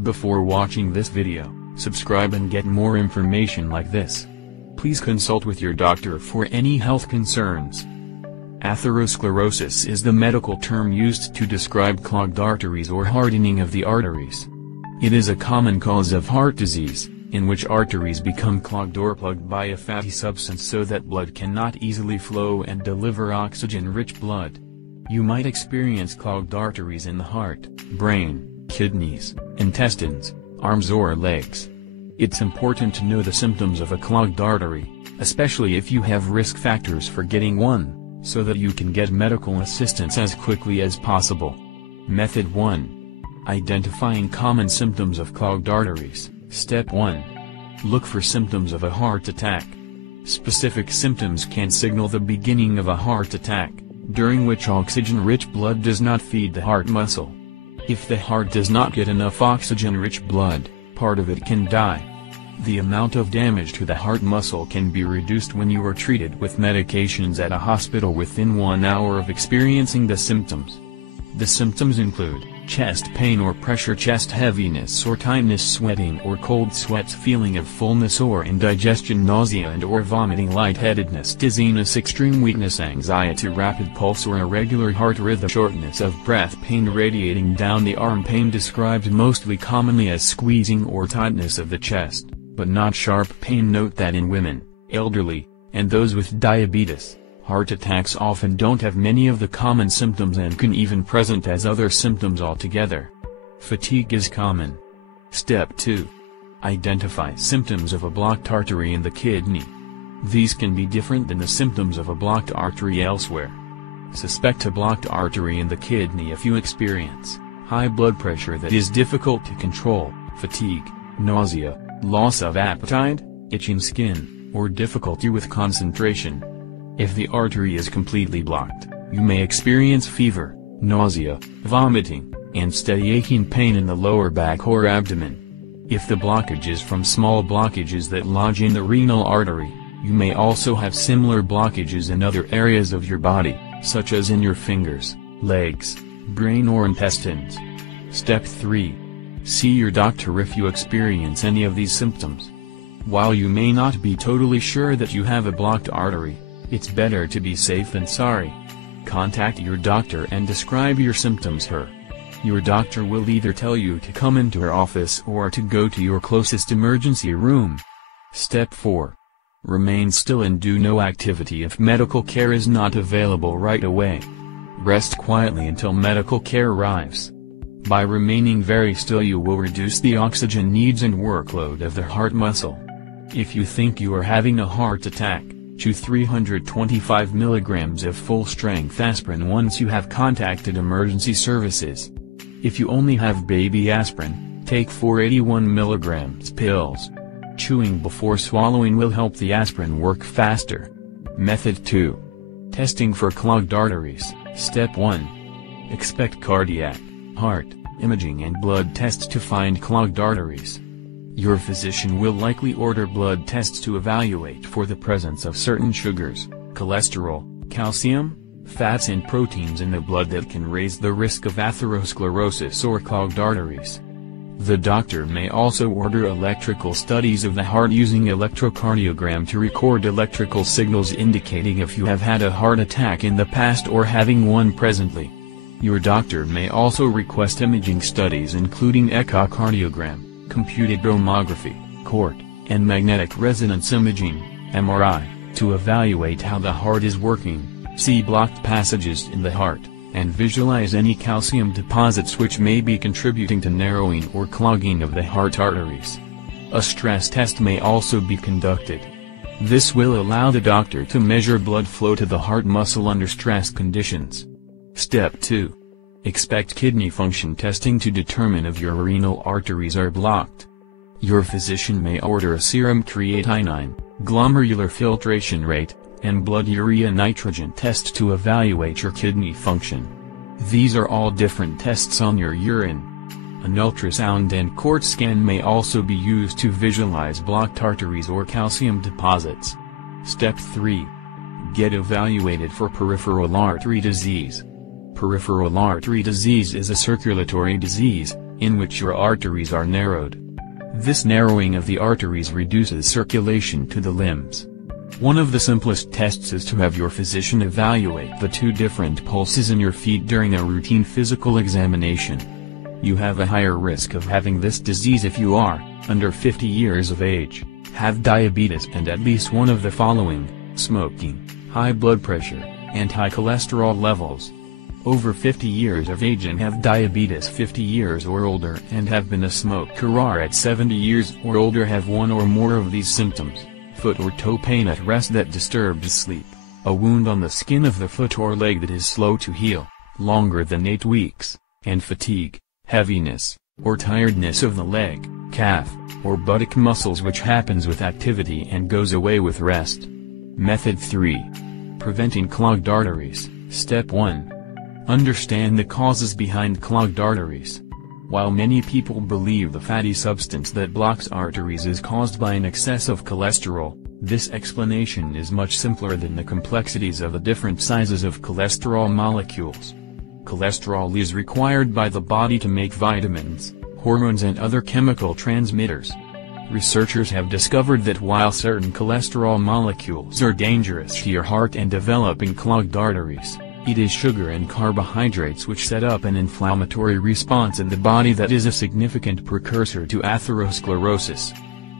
Before watching this video, subscribe and get more information like this. Please consult with your doctor for any health concerns. Atherosclerosis is the medical term used to describe clogged arteries or hardening of the arteries. It is a common cause of heart disease, in which arteries become clogged or plugged by a fatty substance so that blood cannot easily flow and deliver oxygen-rich blood. You might experience clogged arteries in the heart, brain, kidneys, intestines, arms or legs. It's important to know the symptoms of a clogged artery, especially if you have risk factors for getting one, so that you can get medical assistance as quickly as possible. Method 1. Identifying common symptoms of clogged arteries. Step 1. Look for symptoms of a heart attack. Specific symptoms can signal the beginning of a heart attack, during which oxygen-rich blood does not feed the heart muscle. If the heart does not get enough oxygen-rich blood, part of it can die. The amount of damage to the heart muscle can be reduced when you are treated with medications at a hospital within 1 hour of experiencing the symptoms. The symptoms include chest pain or pressure, chest heaviness or tightness, sweating or cold sweats, feeling of fullness or indigestion, nausea and or vomiting, lightheadedness, dizziness, extreme weakness, anxiety, rapid pulse or irregular heart rhythm, shortness of breath, pain radiating down the arm, pain described mostly commonly as squeezing or tightness of the chest, but not sharp pain. Note that in women, elderly, and those with diabetes, heart attacks often don't have many of the common symptoms and can even present as other symptoms altogether. Fatigue is common. Step 2. Identify symptoms of a blocked artery in the kidney. These can be different than the symptoms of a blocked artery elsewhere. Suspect a blocked artery in the kidney if you experience high blood pressure that is difficult to control, fatigue, nausea, loss of appetite, itching skin, or difficulty with concentration. If the artery is completely blocked, you may experience fever, nausea, vomiting, and steady aching pain in the lower back or abdomen. If the blockage is from small blockages that lodge in the renal artery, you may also have similar blockages in other areas of your body, such as in your fingers, legs, brain or intestines. Step 3. See your doctor if you experience any of these symptoms. While you may not be totally sure that you have a blocked artery, it's better to be safe than sorry. Contact your doctor and describe your symptoms to her. Your doctor will either tell you to come into her office or to go to your closest emergency room. Step 4. Remain still and do no activity if medical care is not available right away. Rest quietly until medical care arrives. By remaining very still, you will reduce the oxygen needs and workload of the heart muscle. If you think you are having a heart attack, chew 325 mg of full-strength aspirin once you have contacted emergency services. If you only have baby aspirin, take 481 mg pills. Chewing before swallowing will help the aspirin work faster. Method 2. Testing for clogged arteries. Step 1. Expect cardiac, heart, imaging and blood tests to find clogged arteries. Your physician will likely order blood tests to evaluate for the presence of certain sugars, cholesterol, calcium, fats and proteins in the blood that can raise the risk of atherosclerosis or clogged arteries. The doctor may also order electrical studies of the heart using electrocardiogram to record electrical signals indicating if you have had a heart attack in the past or having one presently. Your doctor may also request imaging studies including echocardiogram, computed tomography, CORT, and magnetic resonance imaging, MRI, to evaluate how the heart is working, see blocked passages in the heart, and visualize any calcium deposits which may be contributing to narrowing or clogging of the heart arteries. A stress test may also be conducted. This will allow the doctor to measure blood flow to the heart muscle under stress conditions. Step 2. Expect kidney function testing to determine if your renal arteries are blocked. Your physician may order a serum creatinine, glomerular filtration rate, and blood urea nitrogen test to evaluate your kidney function. These are all different tests on your urine. An ultrasound and CORT scan may also be used to visualize blocked arteries or calcium deposits. Step 3. Get evaluated for peripheral artery disease. Peripheral artery disease is a circulatory disease, in which your arteries are narrowed. This narrowing of the arteries reduces circulation to the limbs. One of the simplest tests is to have your physician evaluate the 2 different pulses in your feet during a routine physical examination. You have a higher risk of having this disease if you are under 50 years of age, have diabetes and at least one of the following: smoking, high blood pressure, and high cholesterol levels. Over 50 years of age and have diabetes 50 years or older and have been a smoker or at 70 years or older have one or more of these symptoms: foot or toe pain at rest that disturbs sleep, a wound on the skin of the foot or leg that is slow to heal, longer than 8 weeks, and fatigue, heaviness, or tiredness of the leg, calf, or buttock muscles which happens with activity and goes away with rest. Method 3. Preventing clogged arteries. Step 1. Understand the causes behind clogged arteries. While many people believe the fatty substance that blocks arteries is caused by an excess of cholesterol, this explanation is much simpler than the complexities of the different sizes of cholesterol molecules. Cholesterol is required by the body to make vitamins, hormones and other chemical transmitters. Researchers have discovered that while certain cholesterol molecules are dangerous to your heart and developing clogged arteries, it is sugar and carbohydrates which set up an inflammatory response in the body that is a significant precursor to atherosclerosis.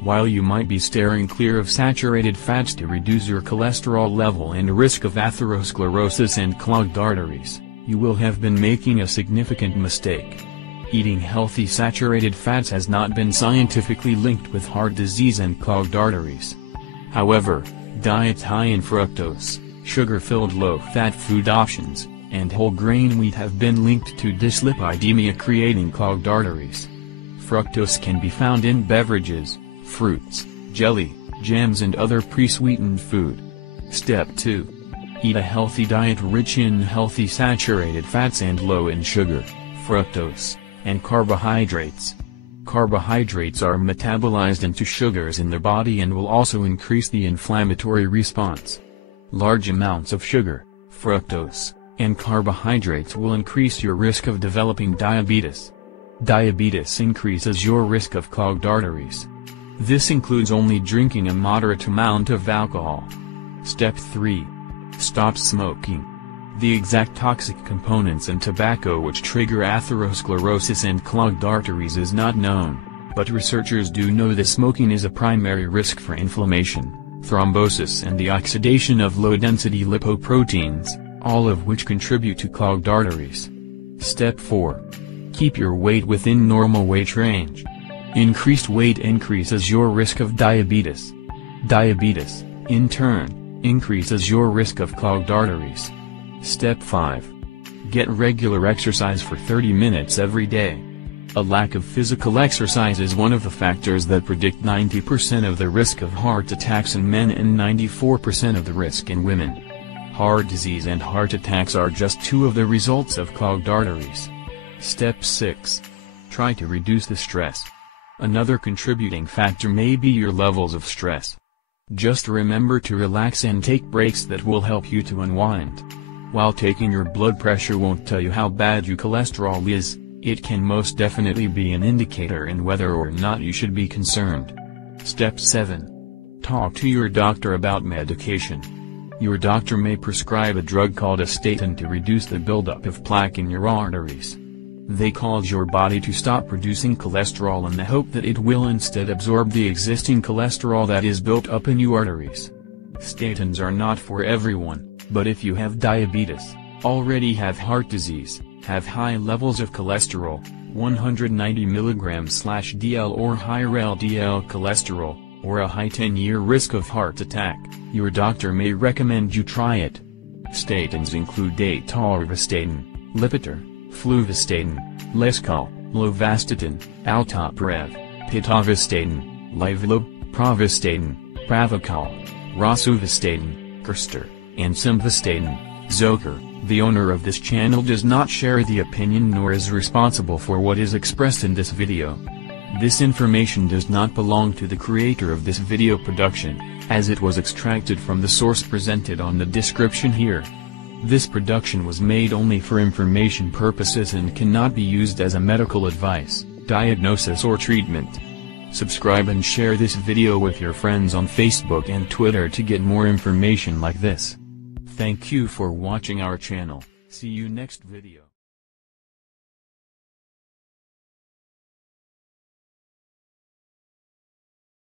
While you might be steering clear of saturated fats to reduce your cholesterol level and risk of atherosclerosis and clogged arteries, you will have been making a significant mistake. Eating healthy saturated fats has not been scientifically linked with heart disease and clogged arteries. However, diets high in fructose, sugar-filled low-fat food options, and whole grain wheat have been linked to dyslipidemia creating clogged arteries. Fructose can be found in beverages, fruits, jelly, jams and other pre-sweetened food. Step 2. Eat a healthy diet rich in healthy saturated fats and low in sugar, fructose, and carbohydrates. Carbohydrates are metabolized into sugars in the body and will also increase the inflammatory response. Large amounts of sugar, fructose, and carbohydrates will increase your risk of developing diabetes. Diabetes increases your risk of clogged arteries. This includes only drinking a moderate amount of alcohol. Step 3. Stop smoking. The exact toxic components in tobacco which trigger atherosclerosis and clogged arteries is not known, but researchers do know that smoking is a primary risk for inflammation, thrombosis and the oxidation of low-density lipoproteins, all of which contribute to clogged arteries. Step 4. Keep your weight within normal weight range. Increased weight increases your risk of diabetes. Diabetes, in turn, increases your risk of clogged arteries. Step 5. Get regular exercise for 30 minutes every day. A lack of physical exercise is one of the factors that predict 90% of the risk of heart attacks in men and 94% of the risk in women. Heart disease and heart attacks are just 2 of the results of clogged arteries. Step 6. Try to reduce the stress. Another contributing factor may be your levels of stress. Just remember to relax and take breaks that will help you to unwind. While taking your blood pressure won't tell you how bad your cholesterol is, it can most definitely be an indicator in whether or not you should be concerned. Step 7. Talk to your doctor about medication. Your doctor may prescribe a drug called a statin to reduce the buildup of plaque in your arteries. They cause your body to stop producing cholesterol in the hope that it will instead absorb the existing cholesterol that is built up in your arteries. Statins are not for everyone, but if you have diabetes, already have heart disease, have high levels of cholesterol, 190 mg/dl or higher LDL cholesterol, or a high 10-year risk of heart attack, your doctor may recommend you try it. Statins include atorvastatin, Lipitor, fluvastatin, Lescal, lovastatin, altoprev, pitavastatin, Livalo, pravastatin, Pravachol, rosuvastatin, Crestor, and simvastatin. Zocor, the owner of this channel, does not share the opinion nor is responsible for what is expressed in this video. This information does not belong to the creator of this video production, as it was extracted from the source presented on the description here. This production was made only for information purposes and cannot be used as a medical advice, diagnosis or treatment. Subscribe and share this video with your friends on Facebook and Twitter to get more information like this. Thank you for watching our channel. See you next video.